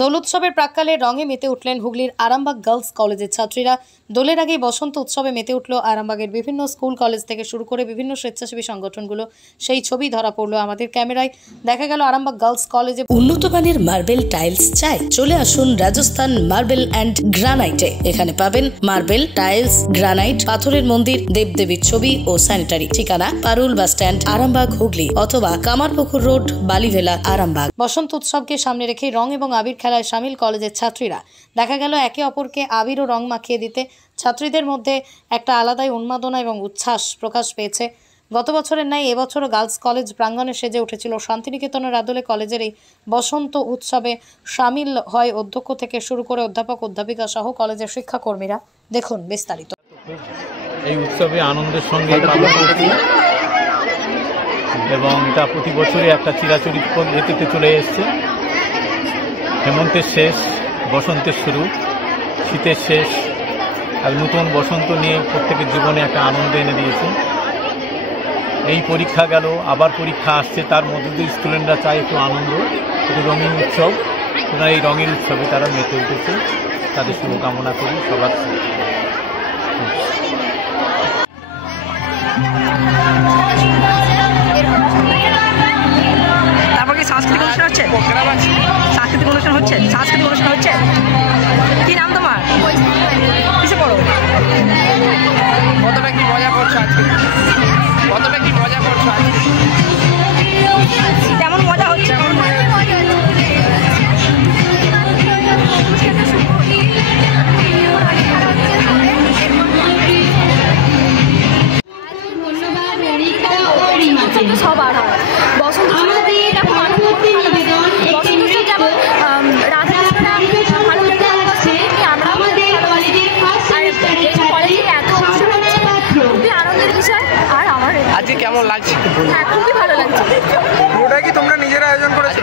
দোল উৎসবের প্রাক্কালে রঙে মেতে উঠলেন হুগলির আরামবাগ গার্লস কলেজের ছাত্রীরা। দোলের আগেই বসন্ত উৎসবে মেতে উঠল আরামবাগের বিভিন্ন স্কুল কলেজ থেকে শুরু করে বিভিন্ন স্বেচ্ছাসেবী সংগঠনগুলো। সেই ছবি ধরা পড়লো আমাদের ক্যামেরায়। দেখা গেল আরামবাগ গার্লস কলেজে উন্নত মানের মার্বেল টাইলস চাই, চলে আসুন রাজস্থান মার্বেল অ্যান্ড গ্রানাইটে। এখানে পাবেন মার্বেল, টাইলস, গ্রানাইট, পাথরের মন্দির, দেবদেবীর ছবি ও স্যানিটারি। ঠিকানা পারুল বাস স্ট্যান্ড, আরামবাগ, হুগলি, অথবা কামারপুকুর রোড, বালিভেলা, আরামবাগ। বসন্ত উৎসবকে সামনে রেখে রং এবং আবির খেলায় সামিল কলেজের ছাত্রীরা। দেখা গেল একে অপরকে আবির ও রং মাখিয়ে দিতে ছাত্রীদের মধ্যে একটা আলাদাই উন্মাদনা এবং উচ্ছ্বাস প্রকাশ পেয়েছে। গত বছরের ন্যায় এবছরও গার্লস কলেজ প্রাঙ্গণে সেজে উঠেছিল শান্তিনিকেতনের আদলে কলেজের এই বসন্ত উৎসবে সামিল হয় অধ্যক্ষ থেকে শুরু করে অধ্যাপক, অধ্যাপিকা সহ কলেজের শিক্ষাকর্মীরা। দেখুন বিস্তারিত। এই উৎসবে আনন্দের সঙ্গে পালন করছি এবং এটা প্রতি বছরই একটা চিরাচরিত এতে চলে এসছে। হেমন্তের শেষ, বসন্তের শুরু, শীতের শেষ, আর নতুন বসন্ত নিয়ে প্রত্যেকের জীবনে একটা আনন্দ এনে দিয়েছে। এই পরীক্ষা গেল, আবার পরীক্ষা আসছে, তার মধ্যে দিয়ে স্টুডেন্টরা চায় একটু আনন্দ, একটু রঙিন উৎসব। ওনারা এই রঙের উৎসবে তারা মেতে উঠেছে, তাদের শুভকামনা করি সবার। তারপর কি সাংস্কৃতিক অনুষ্ঠান হচ্ছে? সাংস্কৃতিক অনুষ্ঠান হচ্ছে। কি নাম তোমার? কিসে পড়ো? কতটা কি মজা করছো আজকে? কেমন মজা হচ্ছে? সবার হয় বসন্ত আজকে কেমন লাগছে? খুবই ভালো লাগছে। ওটা কি তোমরা নিজেরা আয়োজন করেছো?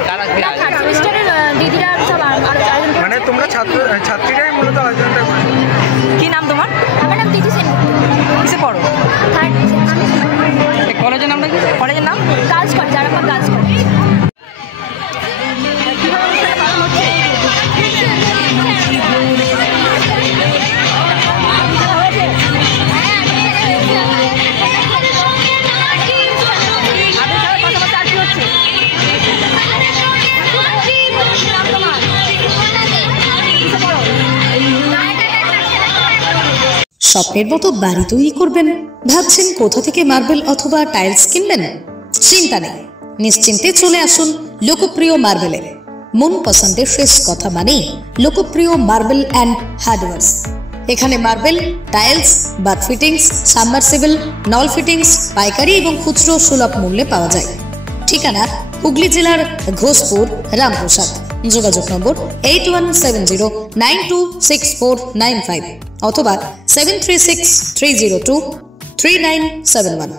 দিদিরা সব আয়োজন করে। মানে তোমরা ছাত্রীরাই মূলত আয়োজনটা করেছো? কি নাম তোমার? আমার নাম দিদি সেন। কিসে পড়ো? কলেজের নাম girls college, Arambagh girls college. স্বপ্নের মতো বাড়ি তৈরি করবেন? ভাবছেন কোথা থেকে মার্বেল অথবা টাইলস কিনবেন? চিন্তা নেই, নিশ্চিন্তে চলে আসুন লোকপ্রিয় মার্বেলে। মন পছন্দের শেষ কথা মানে লোকপ্রিয় মার্বেল অ্যান্ড হার্ডওয়্যার্স। এখানে marble, tiles, bath fittings, submersible, নল ফিটিংস পাইকারি এবং খুচরো সুলভ মূল্যে পাওয়া যায়। ঠিকানা হুগলি জেলার ঘোষপুর, রামপ্রসাদ। যোগাযোগ নম্বর 8170926495 অথবা 7363023971।